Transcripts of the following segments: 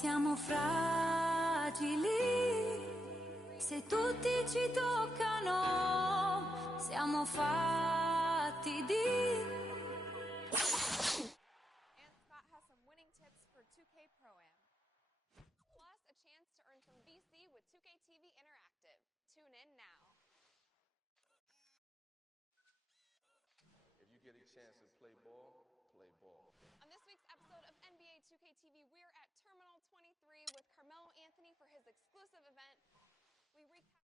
Siamo fragili, se tutti ci toccano, siamo fatti di... And Scott has some winning tips for 2K Pro-Am. Plus, a chance to earn some VC with 2K TV Interactive. Tune in now. If you get a chance to play ball, play ball. On this week's episode of NBA 2K TV, we're at Terminal 23 with Carmelo Anthony for his exclusive event. We recap.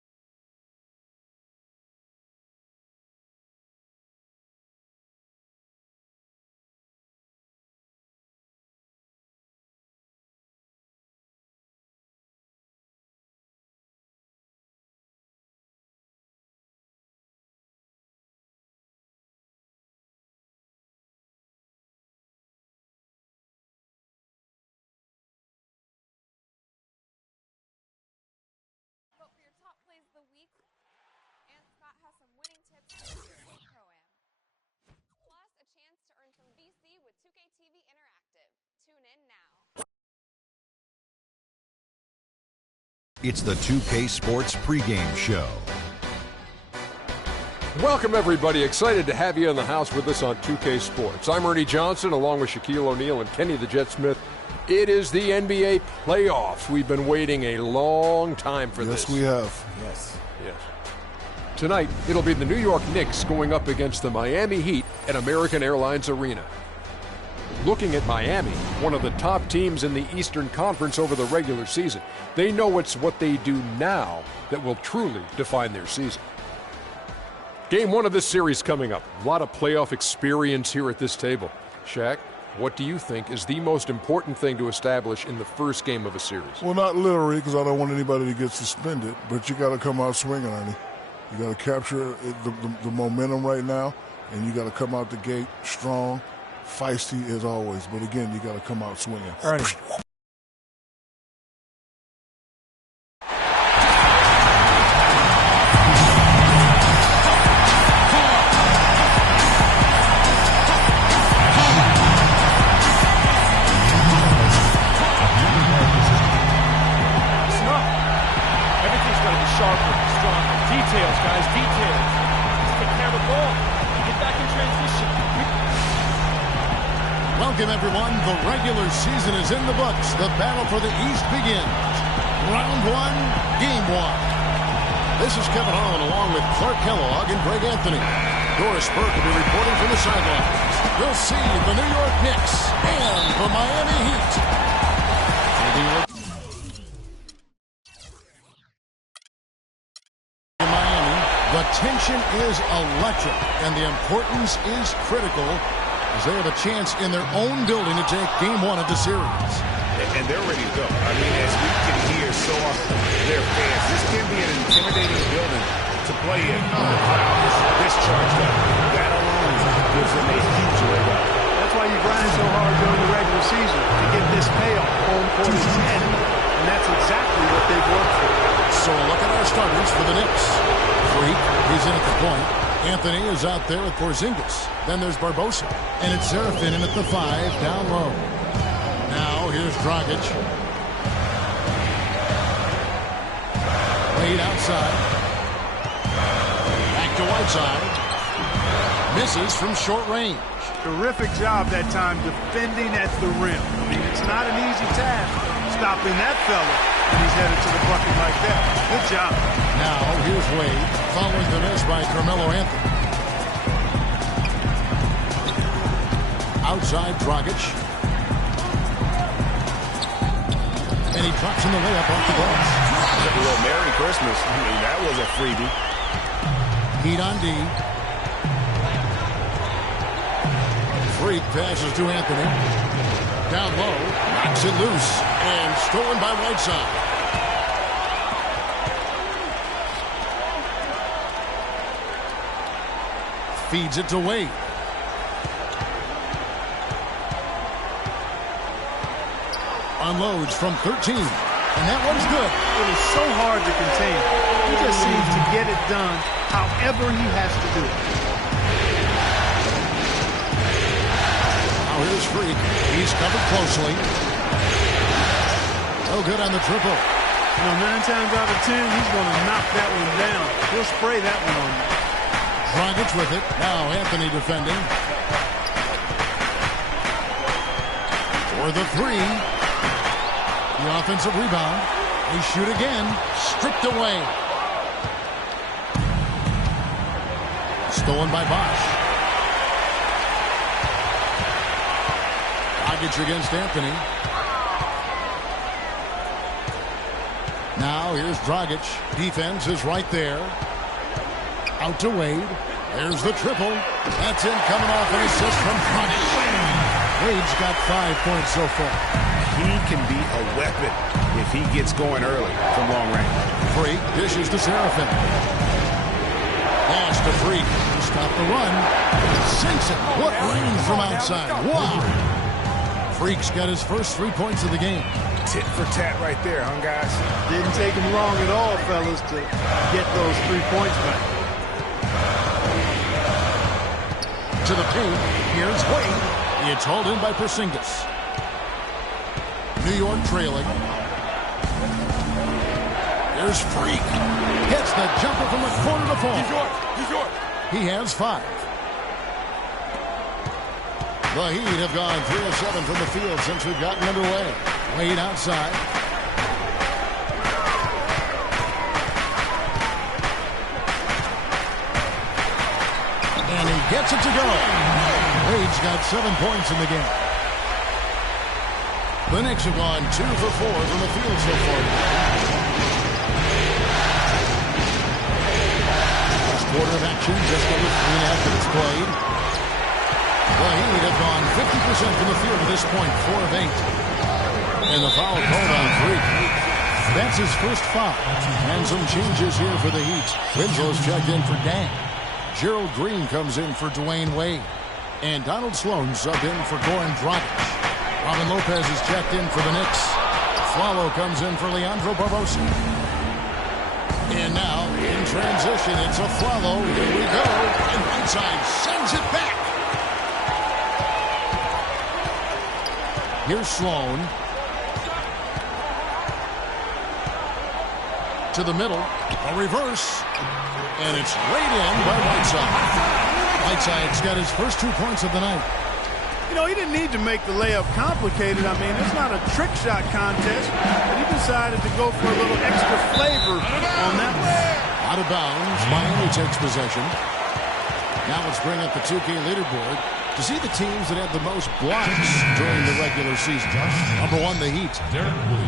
Vote for your top plays of the week. And Scott has some winning tips for 2K Pro-Am. Plus, a chance to earn some VC with 2K TV Interactive. Tune in now. It's the 2K Sports pregame show. Welcome, everybody. Excited to have you in the house with us on 2K Sports. I'm Ernie Johnson, along with Shaquille O'Neal and Kenny the Jet Smith. It is the NBA playoffs. We've been waiting a long time for this. Yes, we have. Yes. Tonight, it'll be the New York Knicks going up against the Miami Heat at American Airlines Arena. Looking at Miami, one of the top teams in the Eastern Conference over the regular season, they know it's what they do now that will truly define their season. Game one of this series coming up. A lot of playoff experience here at this table. Shaq, what do you think is the most important thing to establish in the first game of a series? Well, not literally, because I don't want anybody to get suspended, but you got to come out swinging, Ernie. You got to capture the momentum right now, and you got to come out the gate strong, feisty as always. But again, you got to come out swinging. Ernie. Details, guys, details. Just take care of the ball. Get back in transition. Welcome, everyone. The regular season is in the books. The battle for the East begins. Round one, game one. This is Kevin Holland along with Clark Kellogg and Greg Anthony. Doris Burke will be reporting from the sidelines. We'll see the New York Knicks and the Miami Heat. The tension is electric, and the importance is critical as they have a chance in their own building to take game one of the series. And they're ready to go. I mean, as we can hear so often, their fans, this can be an intimidating building to play in when the crowd is this charged up. That alone gives them a huge leg up. That's why you grind so hard during the regular season to get this payoff. Home court is heavy, and that's exactly what they've worked for. So look at our starters for the Knicks. Freak, he's in at the point. Anthony is out there with Porzingis. Then there's Barbosa. And it's Serafin in at the 5, down low. Now here's Dragic. Wade outside. Back to Whiteside. Misses from short range. Terrific job that time defending at the rim. I mean, it's not an easy task stopping that fella when he's headed to the bucket like that. Good job. Now here's Wade following the miss by Carmelo Anthony. Outside Dragic. And he drops in the layup off the glass. A little Merry Christmas. I mean, that was a freebie. Heat on D. Freak passes to Anthony. Down low. Knocks it loose. And stolen by Whiteside. Feeds it to Wade. Unloads from 13. And that one's good. It is so hard to contain. He just seems to get it done however he has to do it. Now here's Freak. He's covered closely. No good on the triple. You know, 9 times out of 10, he's going to knock that one down. He'll spray that one on you. Dragic with it. Now Anthony defending. For the three. The offensive rebound. They shoot again. Stripped away. Stolen by Bosch. Dragic against Anthony. Now here's Dragic. Defense is right there. Out to Wade. There's the triple. That's in, coming off an assist from Dragic. Wade's got 5 points so far. He can be a weapon if he gets going early from long range. Freak dishes to Seraphin. Pass to Freak. Stop the run. Sinks it. What range from outside. Wow. Freak's got his first 3 points of the game. Tit for tat right there, huh, guys? Didn't take him long at all, fellas, to get those 3 points back. To the paint. Here's Wade. It's hauled in by Porzingis. New York trailing. Here's Freak. Hits the jumper from the corner to fall. He's yours. He has 5. The Heat have gone 3 of 7 from the field since we've gotten underway. Wade outside. And he gets it to go. Wade's got 7 points in the game. The Knicks have gone 2 for 4 from the field so far. First quarter of action, just over 3.5 minutes played. The Heat have gone 50% from the field at this point, 4 of 8. And the foul called on Freak. That's his first foul. And some changes here for the Heat. Winslow's checked in for Dan. Gerald Green comes in for Dwayne Wade. And Donald Sloan subbed in for Goran Dragic. Robin Lopez is checked in for the Knicks. Flalo comes in for Leandro Barbosa. And now, in transition, it's a Flalo. Here we go. And Whiteside sends it back. Here's Sloan. To the middle. A reverse. And it's laid in by Whiteside. Whiteside's got his first 2 points of the night. You know, he didn't need to make the layup complicated. I mean, it's not a trick shot contest. But he decided to go for a little extra flavor on that one. Out of bounds. Miami takes possession. Now let's bring up the 2K leaderboard to see the teams that have the most blocks during the regular season. Number 1, the Heat.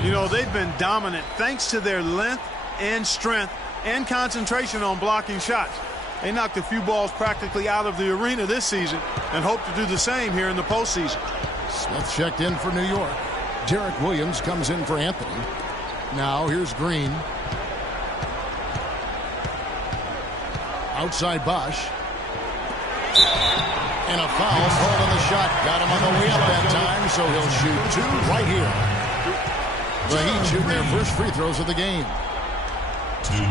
You know, they've been dominant thanks to their length and strength and concentration on blocking shots. They knocked a few balls practically out of the arena this season and hope to do the same here in the postseason. Smith checked in for New York. Derek Williams comes in for Anthony. Now here's Green. Outside Bosch. And a foul called on the shot. Got him on the way up that time, so he'll shoot 2 right here. The Heat shoot their first free throws of the game. 2.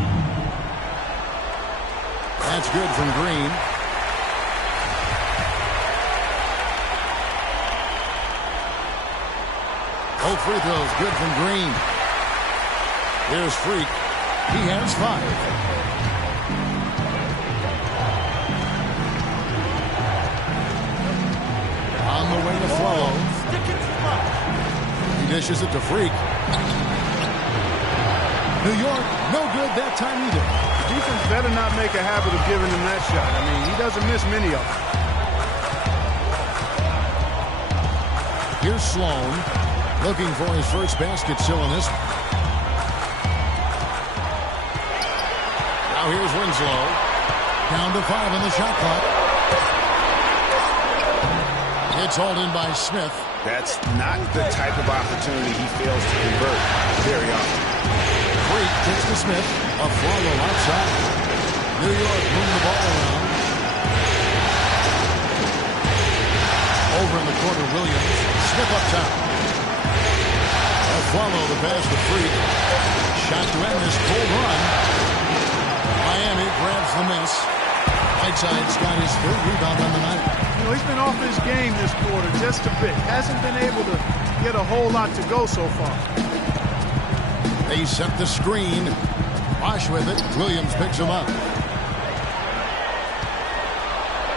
That's good from Green. Both free throws good from Green. Here's Freak. He has 5. On the way to Flalo. He dishes it to Freak. New York, no good that time either. Defense better not make a habit of giving him that shot. I mean, he doesn't miss many of them. Here's Sloan looking for his first basket still in this one. Now here's Winslow. Down to 5 on the shot clock. It's hauled in by Smith. That's not the type of opportunity he fails to convert very often. Freak gets to Smith. A follow outside. New York moving the ball around. Over in the corner, Williams. Smith up top. A follow the pass to Freak. Shot to end this cold run. Miami grabs the miss. Whiteside's got his 3rd rebound on the night. You know, he's been off his game this quarter just a bit. Hasn't been able to get a whole lot to go so far. They set the screen. Bosch with it. Williams picks him up.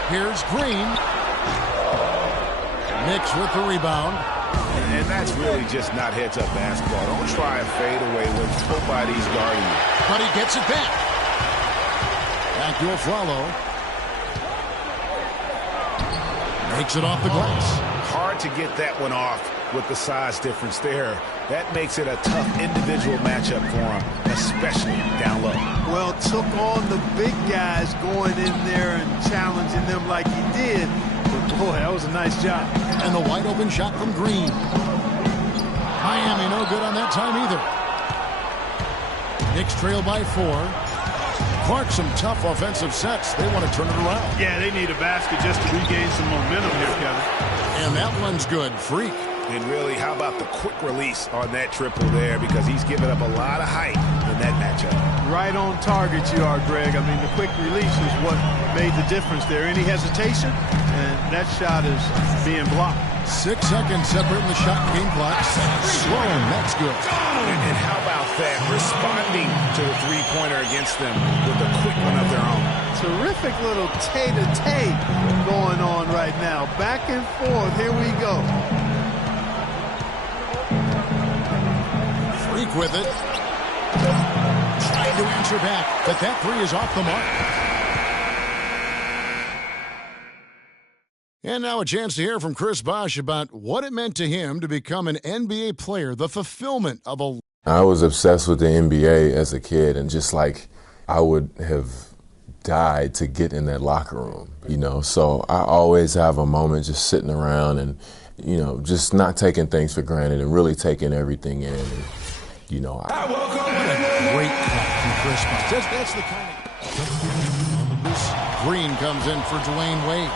Here's Green. Knicks with the rebound. And that's really just not heads-up basketball. Don't try a fadeaway when nobody's guarding you. But he gets it back. Back to Aflalo. Makes it off the glass. Hard to get that one off with the size difference there. That makes it a tough individual matchup for him, especially down low. Well, took on the big guys going in there and challenging them like he did. But boy, that was a nice job. And the wide open shot from Green. Miami no good on that time either. Knicks trail by 4. Clark, some tough offensive sets. They want to turn it around. Yeah, they need a basket just to regain some momentum here, Kevin. And that one's good. Freak. And really, how about the quick release on that triple there? Because he's given up a lot of height in that matchup. Right on target you are, Greg. I mean, the quick release is what made the difference there. Any hesitation, and that shot is being blocked. 6 seconds separating the shot game clock. Sloan, that's good. And how about that? Responding to the three-pointer against them with a quick one of their own. Terrific little tay-to-tay going on right now. Back and forth. Here we go. Freak with it. Trying to answer back, but that three is off the mark. And now a chance to hear from Chris Bosh about what it meant to him to become an NBA player, the fulfillment of a... I was obsessed with the NBA as a kid, and just like I would have died to get in that locker room, you know. So I always have a moment just sitting around and, you know, just not taking things for granted and really taking everything in. And, you know, what a great cut from Chris Bosh. That's the kind of... Green comes in for Dwayne Wade.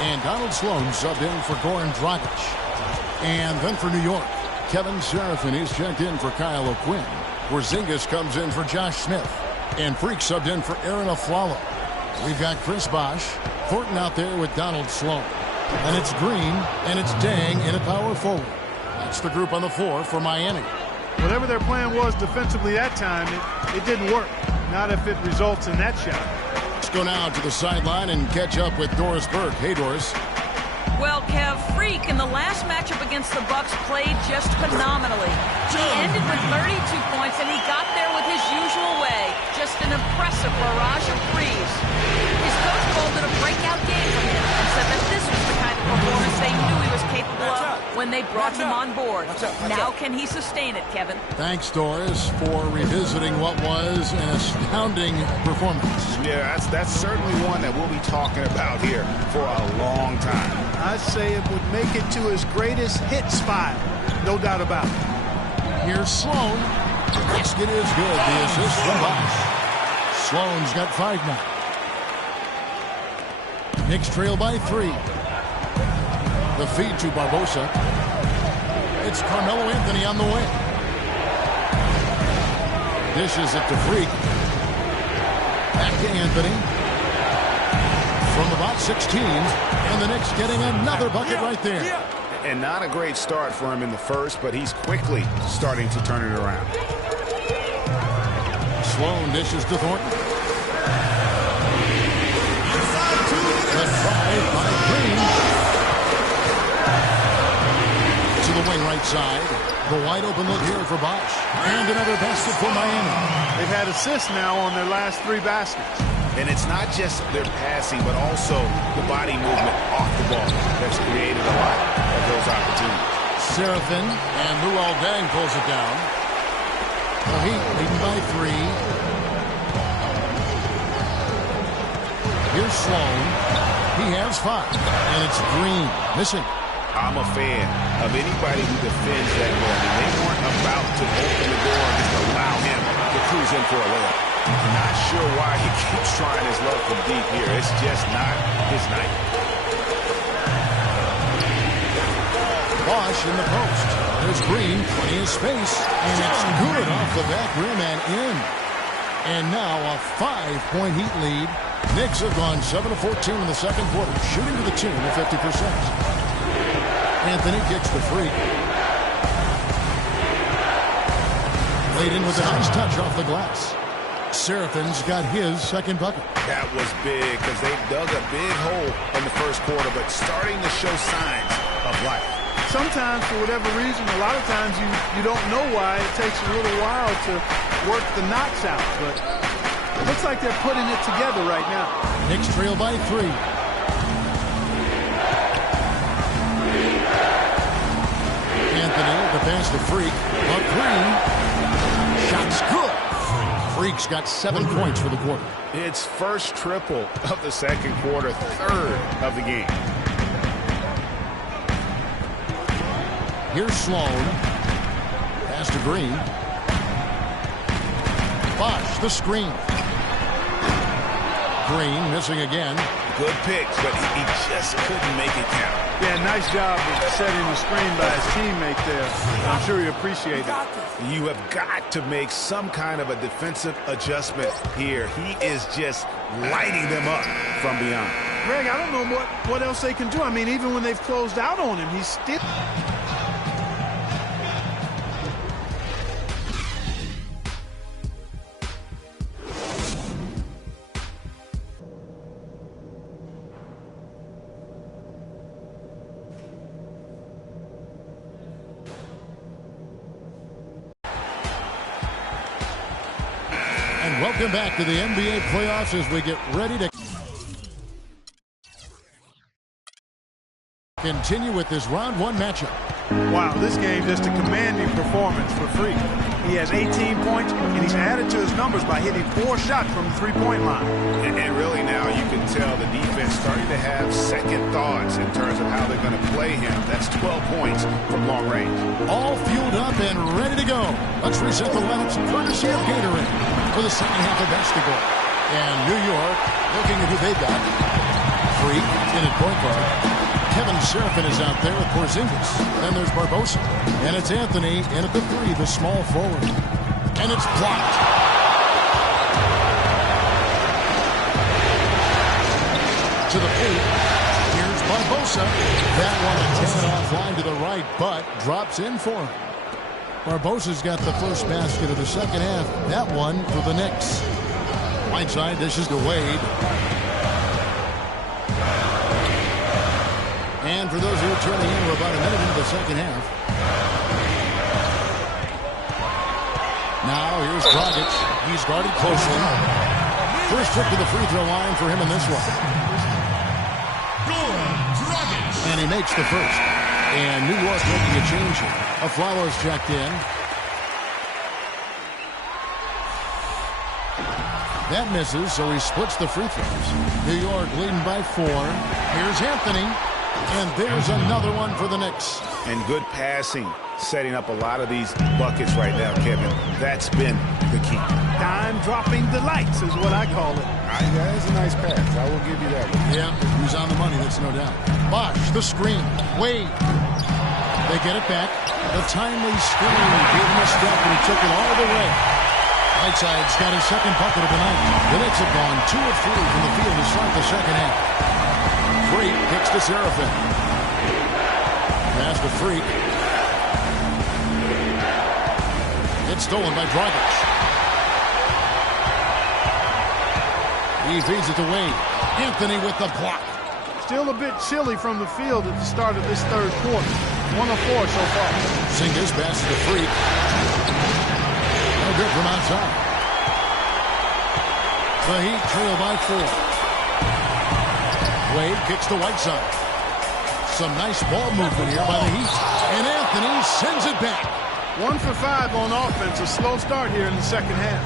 And Donald Sloan subbed in for Goran Dragic. And then for New York, Kevin Serafin is checked in for Kyle O'Quinn. Porzingis comes in for Josh Smith. And Freak subbed in for Aaron Aflalo. We've got Chris Bosh, Thornton out there with Donald Sloan. And it's Green, and it's Dang in a power forward. That's the group on the floor for Miami. Whatever their plan was defensively that time, it didn't work. Not if it results in that shot. Let's go now to the sideline and catch up with Doris Burke. Hey, Doris. Well, Kev, Freak in the last matchup against the Bucks played just phenomenally. He ended with 32 points, and he got there with his usual way. Just an impressive barrage of threes. His coach called it a breakout game for him and said that this was the kind of performance they knew he was capable of when they brought him on board. Now can he sustain it, Kevin? Thanks, Doris, for revisiting what was an astounding performance. Yeah, that's certainly one that we'll be talking about here for a long time. I'd say it would make it to his greatest hit spot. No doubt about it. Here's Sloan. Basket is good. The assist from Bosh. Sloan's got 5 now. Knicks trail by 3. The feed to Barbosa. It's Carmelo Anthony on the way. Dishes it to Freak. Back to Anthony. From about 16, and the Knicks getting another bucket right there. And not a great start for him in the first, but he's quickly starting to turn it around. Sloan dishes to Thornton. The drive by Green. To the wing right side. The wide open look here for Bosh. And another basket for Miami. They've had assists now on their last 3 baskets. And it's not just their passing, but also the body movement off the ball that's created a lot of those opportunities. Serafin and Luol Deng pulls it down. The Heat leading by 3. Here's Sloan. He has 5. And it's Green missing. I'm a fan of anybody who defends that way. I mean, they weren't about to open the door and just allow him to cruise in for a layup. Not sure why he keeps trying his luck from deep here. It's just not his night. Bosh in the post. There's Green, plenty of space, and it's good off the back rim and in. And now a 5-point Heat lead. Knicks have gone 7 of 14 in the second quarter, shooting to the tune of 50%. Anthony kicks the Freak. Laid in with a nice touch off the glass. Serafin's got his second bucket. That was big because they dug a big hole in the first quarter, but starting to show signs of life. Sometimes, for whatever reason, a lot of times you don't know why. It takes a little while to work the knots out, but it looks like they're putting it together right now. Knicks trail by 3. Anthony, the pass to Freak. A 3. Shot's good. Freak's got 7 points for the quarter. It's first triple of the second quarter, third of the game. Here's Sloan. Pass to Green. Bosch, the screen. Green missing again. Good picks, but he just couldn't make it count. Yeah, nice job of setting the screen by his teammate there. I'm sure he appreciated it. You have got to make some kind of a defensive adjustment here. He is just lighting them up from beyond. Greg, I don't know what else they can do. I mean, even when they've closed out on him, he's still... Welcome back to the NBA playoffs as we get ready to continue with this round 1 matchup. Wow, this game just a commanding performance for Freak. He has 18 points, and he's added to his numbers by hitting 4 shots from the three-point line. And really now you can tell the defense starting to have second thoughts in terms of how they're going to play him. That's 12 points from long range. All fueled up and ready to go. Let's reset the lineups courtesy of Gatorade for the second half of basketball. And New York looking at who they've got. Freak in at point guard. Kevin Serafin is out there with Porzingis. Then there's Barbosa. And it's Anthony in at the 3, the small forward. And it's blocked. To the paint. Here's Barbosa. That one attempted offline to the right, but drops in for him. Barbosa's got the first basket of the second half. That one for the Knicks. Whiteside dishes to Wade. And for those who are turning in, we're about a minute into the second half. Now here's Dragic. He's guarded closely. First trip to the free throw line for him in this one. And he makes the first. And New York making a change here. Aflalo's checked in. That misses, so he splits the free throws. New York leading by 4. Here's Anthony. And there's another one for the Knicks. And good passing, setting up a lot of these buckets right now, Kevin. That's been the key. Dime-dropping delights is what I call it. That is a nice pass. I will give you that one. Yeah, he's on the money, that's no doubt. Bosch, the screen. Wade. They get it back. The timely screen gave him a step, and he took it all the way. Whiteside's got his second bucket of the night. The Knicks have gone 2 of 3 from the field to start the second half. Freak kicks to Serafin. Pass to Freak. It's stolen by Dragic. He feeds it to Wade. Anthony with the block. Still a bit chilly from the field at the start of this third quarter. 1 of 4 so far. Singers passes to Freak. No good from outside. The Heat trail by 4. Wade kicks to Whiteside. Some nice ball movement here by the Heat. And Anthony sends it back. 1 for 5 on offense. A slow start here in the second half.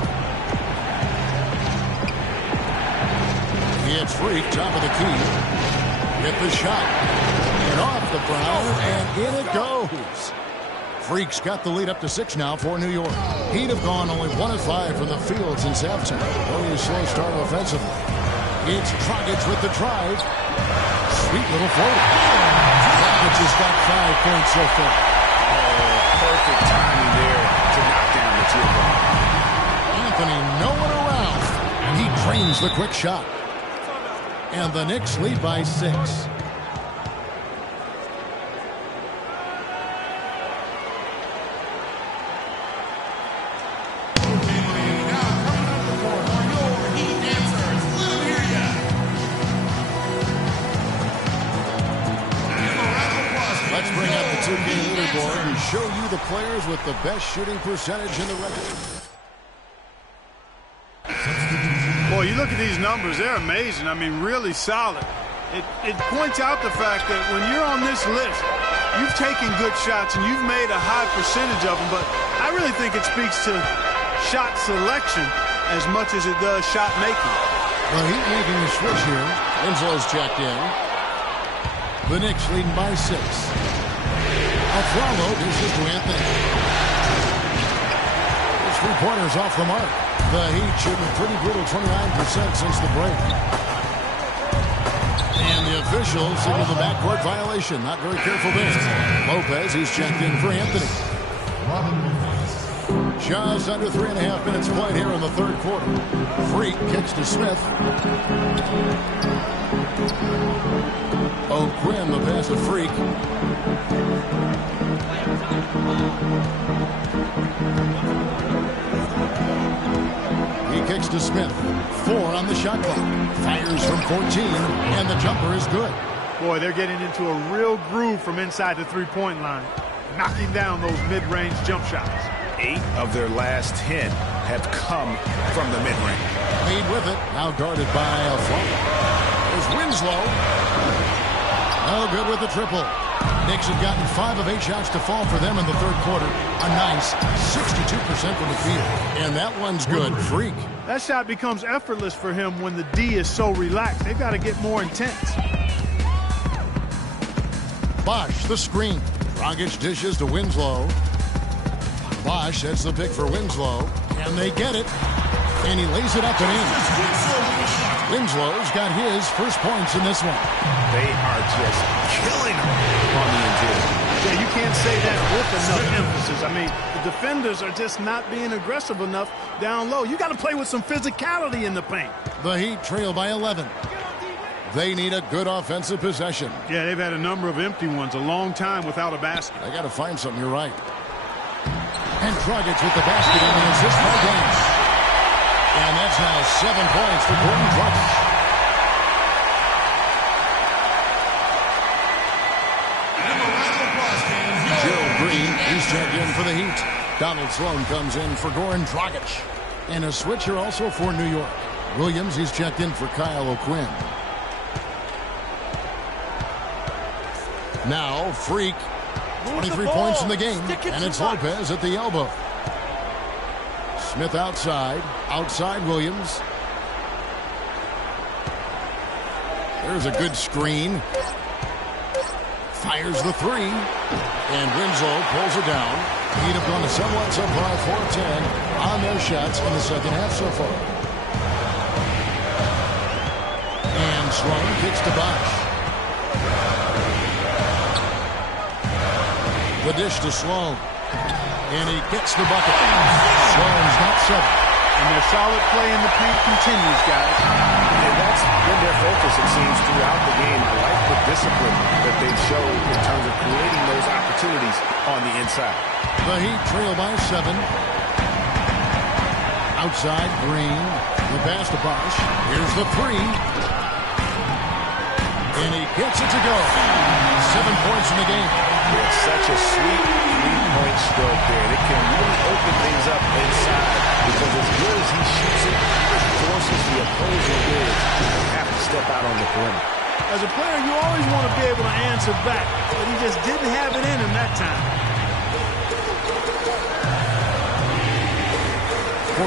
It's Freak, top of the key. Hit the shot. And off the brown, and in it goes. Freak's got the lead up to 6 now for New York. Heat have gone only 1 of 5 from the field since halftime. Only a slow start offensively. It's Dragic with the drive. Sweet little floater. Dragic has got 5 points so far. Oh, perfect timing there to knock down the 2-ball. Anthony nowhere around. And he drains the quick shot. And the Knicks lead by 6. 2K leaderboard and show you the players with the best shooting percentage in the record. Boy, you look at these numbers, they're amazing. I mean, really solid. It points out the fact that when you're on this list, you've taken good shots and you've made a high percentage of them, but I really think it speaks to shot selection as much as it does shot making. Well, he's making the switch here. Winslow's checked in. The Knicks leading by 6. Alfaro dishes to Anthony. His three-pointers off the mark. The Heat shooting pretty brutal 29% since the break. And the officials signal the backcourt violation. Not very careful there. Lopez, he's checked in for Anthony. Just under 3.5 minutes played here in the third quarter. Freak kicks to Smith. O'Quinn, the pass to Freak. He kicks to Smith. 4 on the shot clock. Fires from 14, and the jumper is good. Boy, they're getting into a real groove from inside the three-point line, knocking down those mid-range jump shots. 8 of their last 10 have come from the mid-range. Lead with it. Now guarded by Alfaro. There's Winslow. Oh, good with the triple. Knicks have gotten 5 of 8 shots to fall for them in the third quarter. A nice 62% from the field. And that one's good. Freak. That shot becomes effortless for him when the D is so relaxed. They've got to get more intense. Bosch, the screen. Dragic dishes to Winslow. Bosch sets the pick for Winslow. And they get it. And he lays it up and in. Winslow's got his first points in this one. They are just killing him on the interior. Yeah, you can't say that with enough emphasis. I mean, the defenders are just not being aggressive enough down low. You got to play with some physicality in the paint. The Heat trail by 11. They need a good offensive possession. Yeah, they've had a number of empty ones, a long time without a basket. They got to find something, you're right. And Dragic with the basket and the assist by Gaines. And that's now 7 points for Gordon Dragic. Gerald Green, he's checked in for the Heat. Donald Sloan comes in for Goran Dragic. And a switcher also for New York. Williams, he's checked in for Kyle O'Quinn. Now, Freak. 23 points in the game. And it's Lopez at the elbow. Smith outside. Outside Williams. There's a good screen. Fires the three. And Winslow pulls it down. He'd have gone to somewhat so far 4-10 on their shots in the second half so far. And Sloan kicks to Bosch. The dish to Sloan. And he gets the bucket. Sloan's got 7. And their solid play in the paint continues, guys. And that's been their focus, it seems, throughout the game. I like the discipline that they've showed in terms of creating those opportunities on the inside. The Heat trail by 7. Outside, Green. The pass to Bosch. Here's the 3. And he gets it to go. 7 points in the game. It's such a sweet three-point stroke there. It can really open things up inside because as good as he shoots it, it forces the opposing bigs to have to step out on the perimeter. As a player, you always want to be able to answer back, but he just didn't have it in him that time.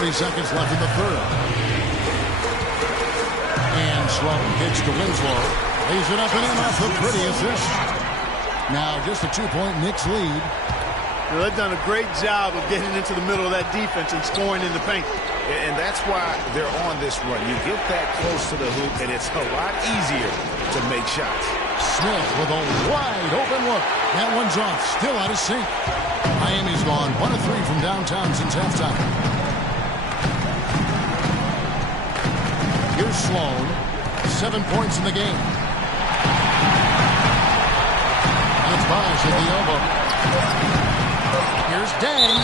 40 seconds left in the third. And Sloan kicks to Winslow. Lays it up and in off the pretty assist. Now just a 2-point Knicks lead. Well, they've done a great job of getting into the middle of that defense and scoring in the paint. And that's why they're on this run. You get that close to the hoop, and it's a lot easier to make shots. Smith with a wide open look. That one's off. Still out of sync. Miami's gone 1 of 3 from downtown since halftime. Here's Sloan. 7 points in the game. Bosch at the elbow. Here's Dang.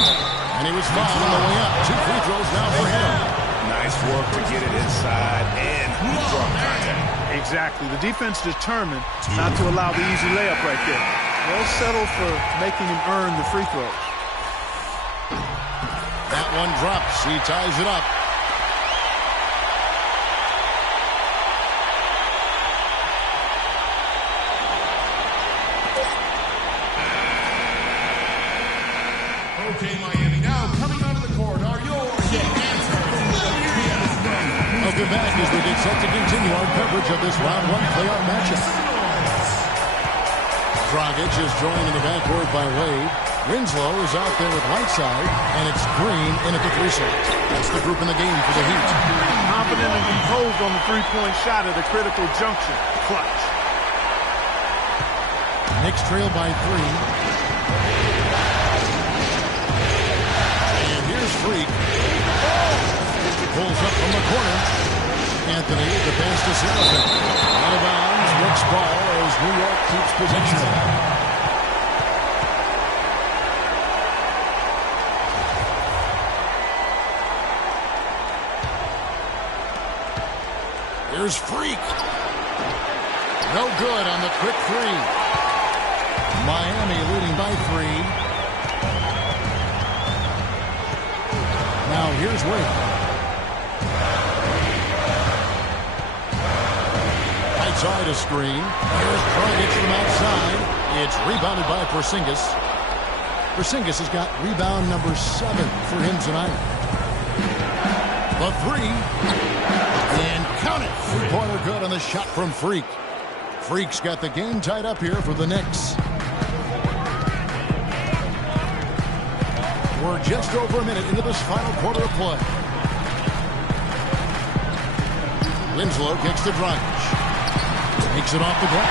And he was fouled on the way up. 2 free throws now for him. Nice work to get it inside and draw contact. Exactly. The defense determined not to allow the easy layup right there. They'll settle for making him earn the free throws. That one drops. He ties it up. Okay, Miami, now coming onto the court are yours. Welcome back as we get set to continue our coverage of this round one playoff matchup. Dragic is joined in the backcourt by Wade. Winslow is out there with Whiteside, and it's Green in at the three slot. That's the group in the game for the Heat. Confident and composed on the three-point shot at a critical juncture. Clutch. Knicks trail by 3. Freak pulls up from the corner. Anthony, the pass to Sullivan. Out of bounds, Knicks ball as New York keeps possession. Here's Freak. No good on the quick three. Miami leading by 3. Now here's Wade. Right side a screen. Here's Dragic from outside. It's rebounded by Porzingis. Porzingis has got rebound number 7 for him tonight. The three. And count it. Three-pointer good on the shot from Freak. Freak's got the game tied up here for the Knicks. We're just over a minute into this final quarter of play. Winslow kicks to Dragic. Takes it off the glass.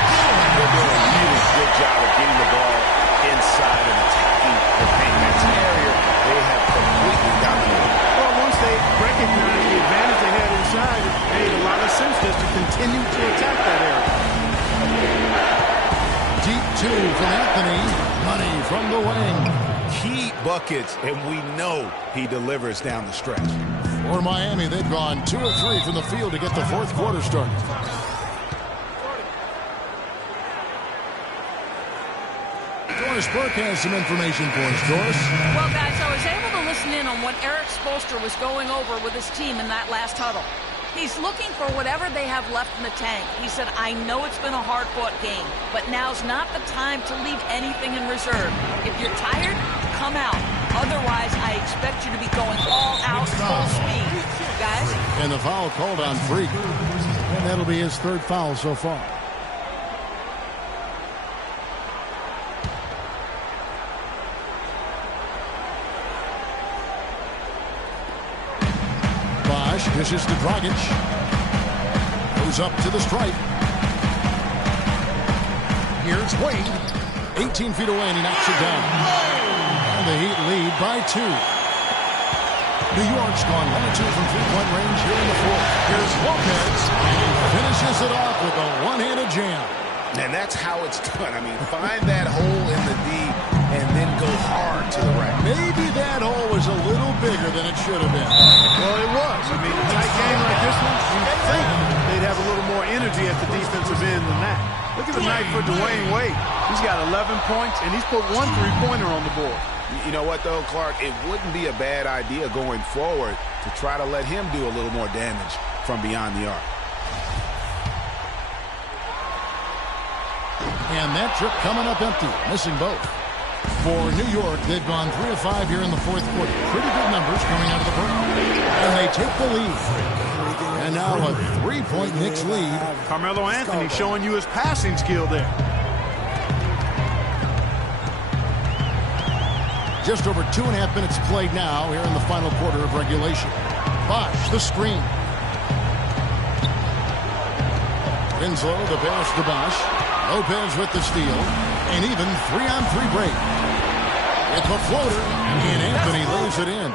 They're doing a really good job of getting the ball inside and attacking the paint. That's an area they have completely dominated. Well, once they recognize the advantage they had inside, it made a lot of sense just to continue to attack that area. Deep 2 from Anthony. Money from the wing. Key buckets, and we know he delivers down the stretch. For Miami, they've gone 2 of 3 from the field to get the fourth quarter started. Doris Burke has some information for us. Doris? Well, guys, I was able to listen in on what Eric Spoelstra was going over with his team in that last huddle. He's looking for whatever they have left in the tank. He said, I know it's been a hard-fought game, but now's not the time to leave anything in reserve. If you're tired, come out. Otherwise, I expect you to be going all out full speed. Guys? And the foul called on Freak. And that'll be his 3rd foul so far. Dishes to Dragic. Goes up to the stripe. Here's Wade. 18 feet away and he knocks it down. And the Heat lead by 2. New York's gone 1 of 2 from three-point range here in the fourth. Here's Lopez. And he finishes it off with a one-handed jam. And that's how it's done. I mean, find that hole in the D and then go hard to the right. Maybe that hole was a little bigger than it should have been. Well, it was. I mean, a tight game like this one, you'd think they'd have a little more energy at the defensive end than that. Look at the night for Dwayne Wade. He's got 11 points, and he's put 1 3-pointer on the board. You know what, though, Clark? It wouldn't be a bad idea going forward to try to let him do a little more damage from beyond the arc. And that trip coming up empty, missing both. For New York, they've gone 3 of 5 here in the fourth quarter. Pretty good numbers coming out of the break. And they take the lead. And now a 3-point Knicks lead. Carmelo Anthony showing you his passing skill there. Just over 2.5 minutes played now here in the final quarter of regulation. Bosh, the screen. Winslow, the pass to Bosh. Lopez with the steal. And even 3-on-3 break. It's a floater. And Anthony lays it in.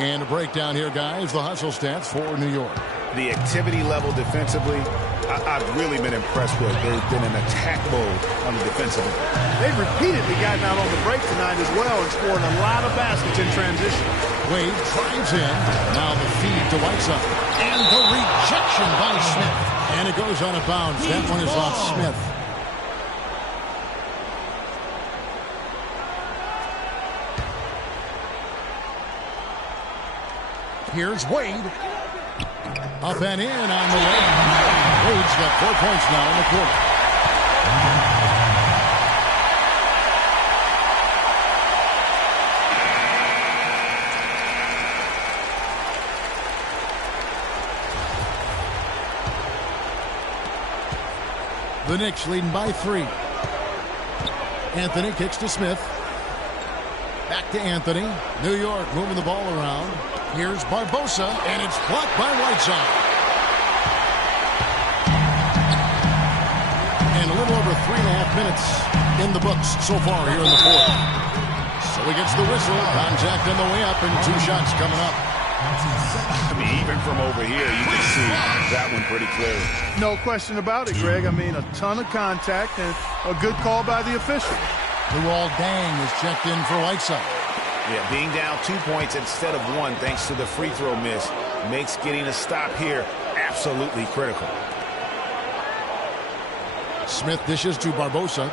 And a breakdown here, guys. The hustle stats for New York. The activity level defensively, I've really been impressed with. They've been in attack mode on the defensive end. They've repeatedly gotten out on the break tonight as well and scored a lot of baskets in transition. Wade drives in. Now the feed to Whiteside. And the rejection by Smith. And it goes out of bounds. That one is off Smith. Here's Wade. Up and in on the way. Wade's got 4 points now in the quarter. The Knicks leading by 3. Anthony kicks to Smith. Back to Anthony. New York moving the ball around. Here's Barbosa, and it's blocked by Whiteside. And a little over 3.5 minutes in the books so far here in the fourth. So he gets the whistle. Contact on the way up, and 2 shots coming up. I mean, even from over here, you can see that one pretty clearly. No question about it, Greg. I mean, a ton of contact and a good call by the official. Luol Deng is checked in for Whiteside. Yeah, being down 2 points instead of 1 thanks to the free throw miss makes getting a stop here absolutely critical. Smith dishes to Barbosa.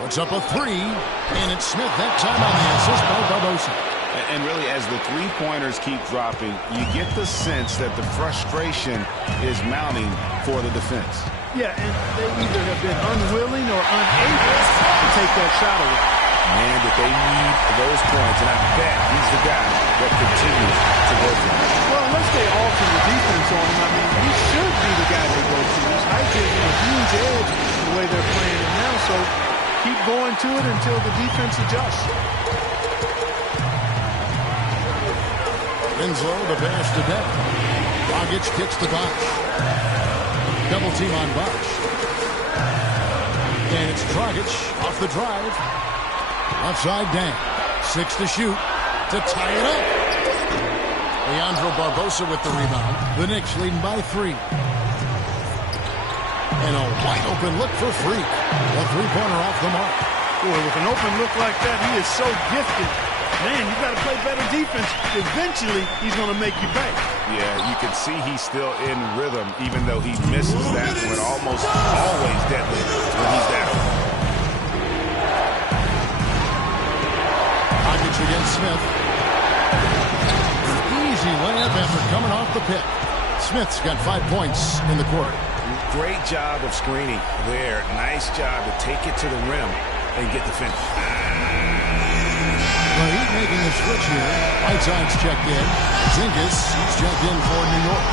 Puts up a 3, and it's Smith that time on the assist by Barbosa. And really, as the three-pointers keep dropping, you get the sense that the frustration is mounting for the defense. Yeah, and they either have been unwilling or unable to take that shot away. Man, that they need those points, and I bet he's the guy that continues to go for them. Well, unless they alter the defense on him, I mean, he should be the guy they go to. His height gives him a huge edge the way they're playing him now, so keep going to it until the defense adjusts. Winslow, the pass to Beck. Dragic kicks to Bosch. Double team on Bosch. And it's Dragic off the drive. Left side Deng. 6 to shoot to tie it up. Leandro Barbosa with the rebound. The Knicks leading by 3. And a wide open look for Freak. A three-pointer off the mark. Boy, with an open look like that, he is so gifted. Man, you got to play better defense. Eventually, he's going to make you pay. Yeah, you can see he's still in rhythm, even though he misses that one. Almost always deadly when he's down. Dragic against Smith. Easy layup after coming off the pick. Smith's got 5 points in the quarter. Great job of screening there. Nice job to take it to the rim and get the finish. The Heat making a switch here. Whiteside's checked in. Zingas is checked in for New York.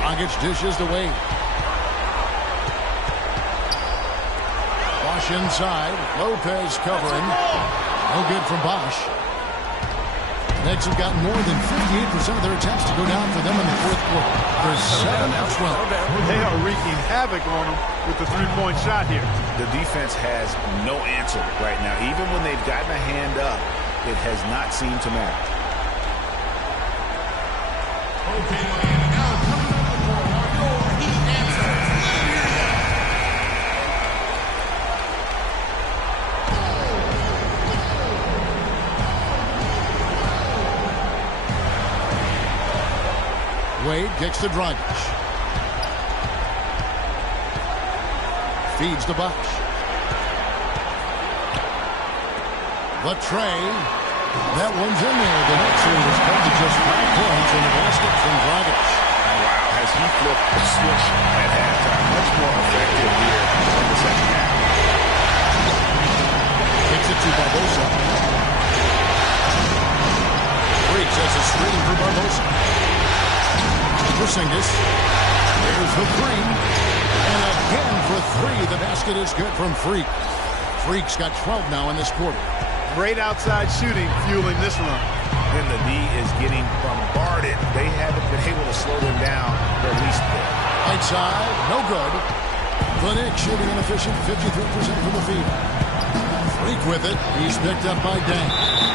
Dragic dishes the Wade. Bosch inside. Lopez covering. No good from Bosch. Knicks have gotten more than 58% of their attempts to go down for them in the fourth quarter. They're 7 of 12. They are wreaking havoc on them with the three-point shot here. The defense has no answer right now. Even when they've gotten a hand up, it has not seemed to matter. Okay, and now coming up for your Heat answers. Wade kicks to Dragic. Feeds to Bosch. The tray. That one's in there. The next one was cut to just 5 points in the basket from Dragic. Wow, has he flipped the switch at halftime? Much more effective here in the second half. Kicks it to Barbosa. Freak sets a screen for Barbosa. Porzingis. There's the 3. And again for 3. The basket is good from Freak. Freak's got 12 now in this quarter. Great outside shooting fueling this run. Then the D is getting bombarded. They haven't been able to slow them down, or at least right side, no good. The Knicks shooting an efficient 53% from the field. Freak with it. He's picked up by Deng.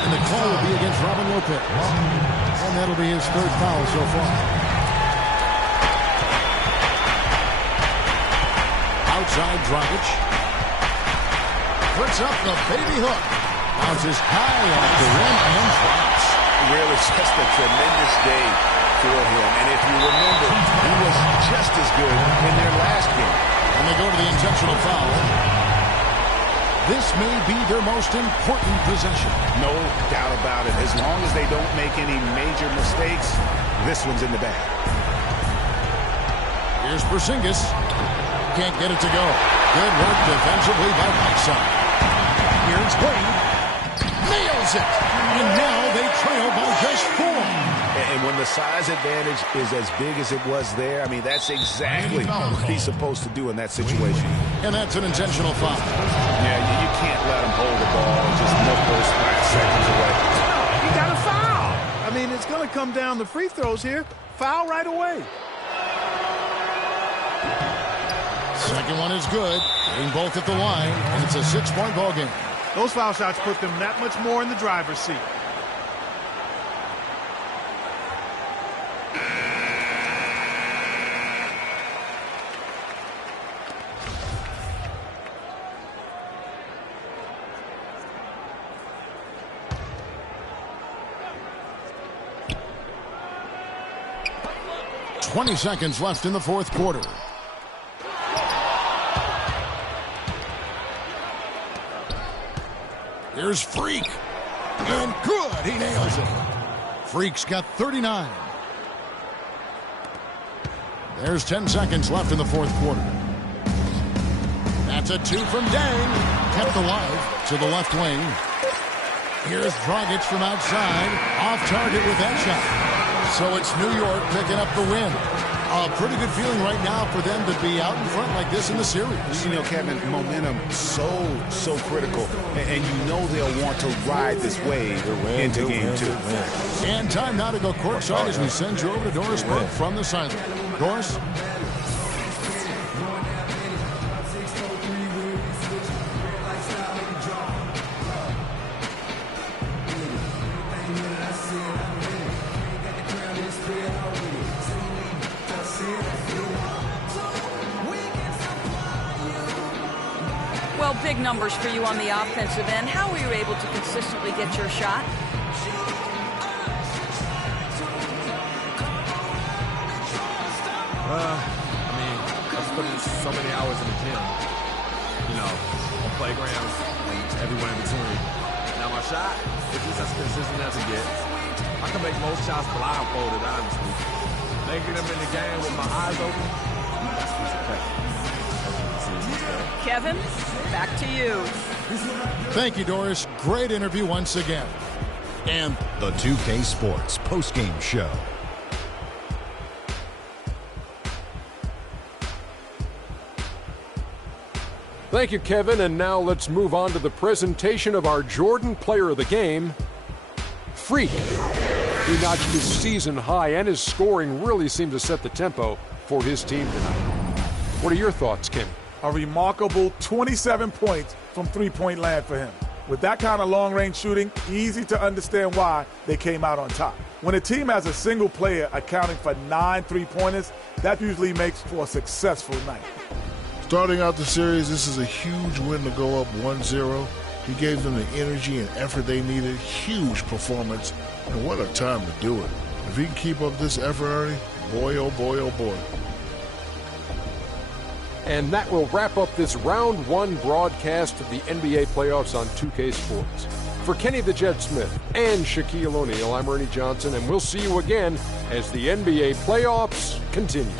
And the call will be against Robin Lopez. And that'll be his 3rd foul so far. Outside Dragic. Puts up the baby hook. Bounces high off the rim and drops. Really just a tremendous day for him. And if you remember, he was just as good in their last game. And they go to the intentional foul. This may be their most important possession. No doubt about it. As long as they don't make any major mistakes, this one's in the bag. Here's Porzingis. Can't get it to go. Good work defensively by Whiteside. Here's Wade. Nails it. And now they trail by just 4. And when the size advantage is as big as it was there, I mean, that's exactly what he's supposed to do in that situation. And that's an intentional foul. Yeah, you can't let him hold the ball and just milk those 5 seconds away. No, he got a foul. I mean, it's going to come down to free throws here. Foul right away. Second one is good. Getting both at the line, and it's a 6-point ball game. Those foul shots put them that much more in the driver's seat. .20 seconds left in the fourth quarter. Here's Freak. And good. He nails it. Freak's got 39. There's 10 seconds left in the fourth quarter. That's a 2 from Dang. Kept alive to the left wing. Here's Dragic from outside. Off target with that shot. So it's New York picking up the win. A pretty good feeling right now for them to be out in front like this in the series. You know, Kevin, momentum so critical. And you know they'll want to ride this wave into game 2. And time now to go courtside as we send you over to Doris Burke from the sideline. Doris? Well, big numbers for you on the offensive end. How were you able to consistently get your shot? I mean, I just put in so many hours in the gym, you know, on playgrounds and everywhere in between. Now my shot is just as consistent as it gets. I can make most shots blindfolded, honestly. Making them in the game with my eyes open, that's what's effective. Kevin, back to you. Thank you, Doris. Great interview once again. And the 2K Sports postgame show. Thank you, Kevin. And now let's move on to the presentation of our Jordan Player of the Game, Freak. He notched his season high, and his scoring really seemed to set the tempo for his team tonight. What are your thoughts, Kim? A remarkable 27 points from three-point land for him. With that kind of long-range shooting, easy to understand why they came out on top. When a team has a single player accounting for 9 three-pointers, that usually makes for a successful night. Starting out the series, this is a huge win to go up 1-0. He gave them the energy and effort they needed. Huge performance, and what a time to do it. If he can keep up this effort, Ernie, boy, oh boy, oh boy. And that will wrap up this Round 1 broadcast of the NBA playoffs on 2K Sports. For Kenny the Jet Smith and Shaquille O'Neal, I'm Ernie Johnson, and we'll see you again as the NBA playoffs continue.